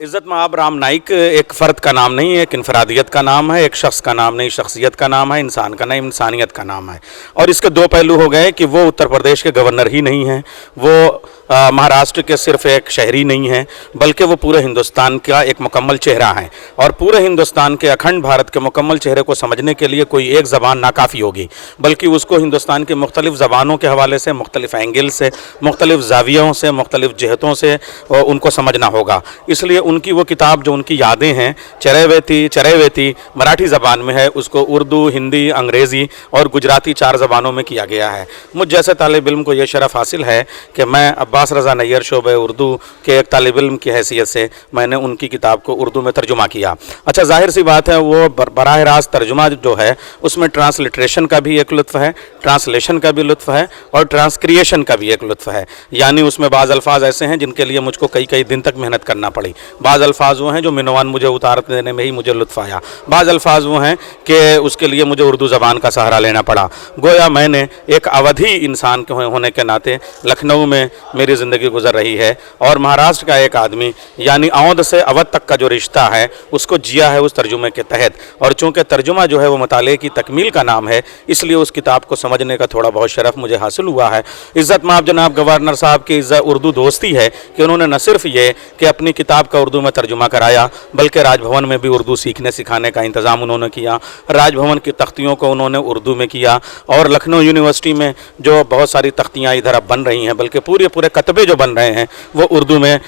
इज़्ज़त मआब राम नाइक एक फ़र्द का नाम नहीं है, एक इनफरादियत का नाम है, एक शख्स का नाम नहीं, शख्सियत का नाम है, इंसान का नहीं, इंसानियत का नाम है। और इसके दो पहलू हो गए कि वो उत्तर प्रदेश के गवर्नर ही नहीं हैं, वो महाराष्ट्र के सिर्फ एक शहरी नहीं हैं, बल्कि वो पूरे हिंदुस्तान का एक मुकम्मल चेहरा हैं। और पूरे हिंदुस्तान के, अखंड भारत के मुकम्मल चेहरे को समझने के लिए कोई एक ज़बान नाकाफ़ी होगी, बल्कि उसको हिंदुस्तान के मुख्तलिफ़ ज़बानों के हवाले से, मुख्तलिफ़ एंगल से, मुख्तलिफ़ ज़ावियों से, मुख्तलिफ़ जहतों से उनको समझना होगा। इसलिए उनकी वो किताब जो उनकी यादें हैं, चरैवेती मराठी ज़बान में है, उसको उर्दू, हिंदी, अंग्रेज़ी और गुजराती 4 ज़बानों में किया गया है। मुझ जैसे तालिब इल्म को ये शरफ़ हासिल है कि मैं अब्बास रज़ा नैयर शोबे उर्दू के एक तालिब इल्म की हैसियत से मैंने उनकी किताब को उर्दू में तर्जुमा किया। अच्छा, ज़ाहिर सी बात है वो बराह रास्त तर्जुमा जो है उसमें ट्रांसलिट्रेशन का भी एक लुत्फ़ है, ट्रांसलेशन का भी लुत्फ़ है और ट्रांसक्रिएशन का भी एक लुत्फ़ है। यानी उसमें बाज़ अल्फ़ाज़ ऐसे हैं जिनके लिए मुझको कई दिन तक मेहनत करना पड़ी। बाज़ अल्फ़ाज़ वो हैं जो मिनवान मुझे उतार देने में ही मुझे लुत्फ़ आया। बाज़ अल्फ़ाज़ वो हैं कि उसके लिए मुझे उर्दू ज़बान का सहारा लेना पड़ा। गोया मैंने एक अवधी इंसान के होने के नाते लखनऊ में मेरी ज़िंदगी गुजर रही है और महाराष्ट्र का एक आदमी यानी औंध से अवध तक का जो रिश्ता है उसको जिया है उस तर्जुमे के तहत। और चूँकि तर्जुमा जो है वो मुताले की तकमील का नाम है, इसलिए उस किताब को समझने का थोड़ा बहुत शरफ़ मुझे हासिल हुआ है। इज़्ज़त माब जनाब गवर्नर साहब की उर्दू दोस्ती है कि उन्होंने न सिर्फ ये कि अपनी किताब का उर्दू में तर्जुमा कराया, बल्कि राजभवन में भी उर्दू सीखने सिखाने का इंतज़ाम उन्होंने किया। राजभवन की तख्तियों को उन्होंने उर्दू में किया और लखनऊ यूनिवर्सिटी में जो बहुत सारी तख्तियाँ इधर अब बन रही हैं, बल्कि पूरे कतबे जो बन रहे हैं वो उर्दू में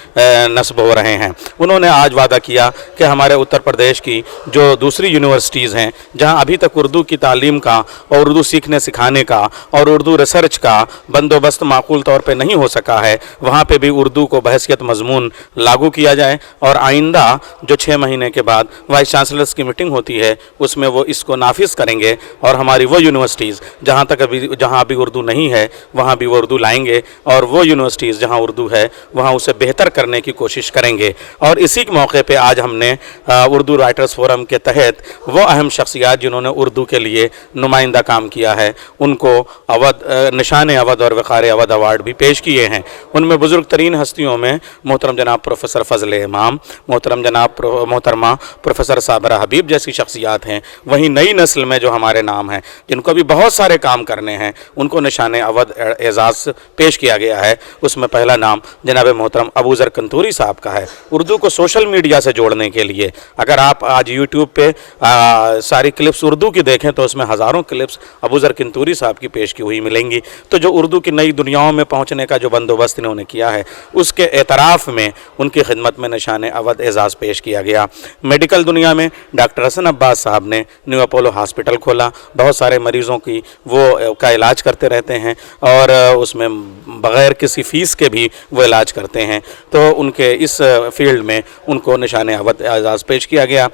नस्ब हो रहे हैं। उन्होंने आज वादा किया कि हमारे उत्तर प्रदेश की जो दूसरी यूनिवर्सिटीज़ हैं जहाँ अभी तक उर्दू की तालीम का और उर्दू सीखने सिखाने का और उर्दू रिसर्च का बंदोबस्त माकूल तौर पे नहीं हो सका है, वहाँ पे भी उर्दू को बहसियत मजमून लागू किया जाए। और आइंदा जो 6 महीने के बाद वाइस चांसलर्स की मीटिंग होती है उसमें वो इसको नाफिज करेंगे और हमारी वो यूनिवर्सिटीज़ जहाँ अभी उर्दू नहीं है वहाँ भी वो उर्दू लाएंगे और वो यूनिवर्सिटीज़ जहाँ उर्दू है वहाँ उसे बेहतर करने की कोशिश करेंगे। और इसी के मौके पे आज हमने उर्दू राइटर्स फोरम के तहत वो अहम शख्सियात जिन्होंने उर्दू के लिए नुमाइंदा काम किया है उनको निशान अवध और वक़ार अवध अवार्ड भी पेश किए हैं। उनमें बुज़ुर्ग तरीन हस्तियों में मोहतरम जनाब प्रोफेसर फजल इमाम, मोहतरमा प्रोफेसर साबरा हबीब जैसी शख्सियात हैं। वहीं नई नस्ल में जो हमारे नाम हैं जिनको भी बहुत सारे काम करने हैं उनको निशान अवध एजाज़ पेश किया गया है। उसमें पहला नाम जनाब मोहतरम अबू ज़र कंतूरी साहब का है। उर्दू को सोशल मीडिया से जोड़ने के लिए अगर आप आज यूट्यूब पे सारी क्लिप्स उर्दू की देखें तो उसमें हज़ारों क्लिप्स अबू ज़र कंतूरी साहब की पेश की हुई मिलेंगी। तो जो उर्दू की नई दुनियाओं में पहुँचने का जो बंदोबस्त इन्होंने किया है उसके एतराफ़ में उनकी खिदमत में निशान अवध एजाज़ पेश किया गया। मेडिकल दुनिया में डॉक्टर हसन अब्बास साहब ने न्यू अपोलो हॉस्पिटल खोला, बहुत सारे मरीज़ों की वो का इलाज करते रहते हैं और उसमें बग़ैर किसी फ़ीस के भी वो इलाज करते हैं। तो उनके इस फील्ड में उनको निशान अवध एजाज़ पेश किया गया।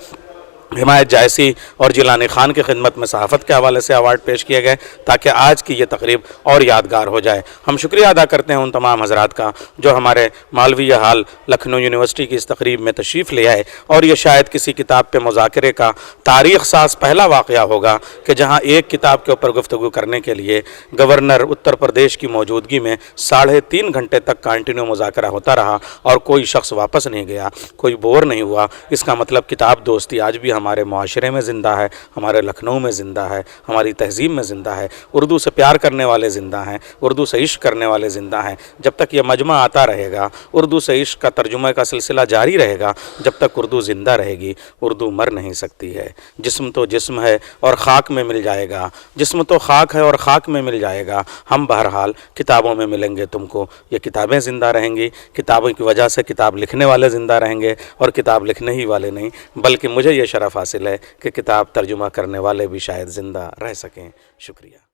हिमायत जायसी और जिलानी खान की खिदमत में सहाफ़त के हवाले से अवार्ड पेश किए गए ताकि आज की ये तकरीब और यादगार हो जाए। हम शुक्रिया अदा करते हैं उन तमाम हज़रात का जो हमारे मालवीय हाल लखनऊ यूनिवर्सिटी की इस तकरीब में तशरीफ़ ले आए। और ये शायद किसी किताब पे मुज़ाकरे का तारीख़ साज पहला वाक़या होगा कि जहाँ एक किताब के ऊपर गुफ्तगू करने के लिए गवर्नर उत्तर प्रदेश की मौजूदगी में 3.5 घंटे तक कंटिन्यू मुज़ाकरा होता रहा और कोई शख्स वापस नहीं गया, कोई बोर नहीं हुआ। इसका मतलब किताब दोस्ती आज भी हमारे माशरे में ज़िंदा है, हमारे लखनऊ में ज़िंदा है, हमारी तहज़ीब में ज़िंदा है। उर्दू से प्यार करने वाले ज़िंदा हैं, उर्दू से इश्क करने वाले ज़िंदा हैं। जब तक ये मजमा आता रहेगा, उर्दू से इश्क का तर्जुमे का सिलसिला जारी रहेगा, जब तक उर्दू ज़िंदा रहेगी उर्दू मर नहीं सकती है। जिस्म तो जिस्म है और ख़ाक में मिल जाएगा, जिस्म तो ख़ाक है और ख़ाक में मिल जाएगा। हम बहरहाल किताबों में मिलेंगे तुमको, ये किताबें ज़िंदा रहेंगी। किताबों की वजह से किताब लिखने वाले ज़िंदा रहेंगे और किताब लिखने ही वाले नहीं, बल्कि मुझे ये शरफ़ हासिल है कि किताब तर्जुमा करने वाले भी शायद ज़िंदा रह सकें। शुक्रिया।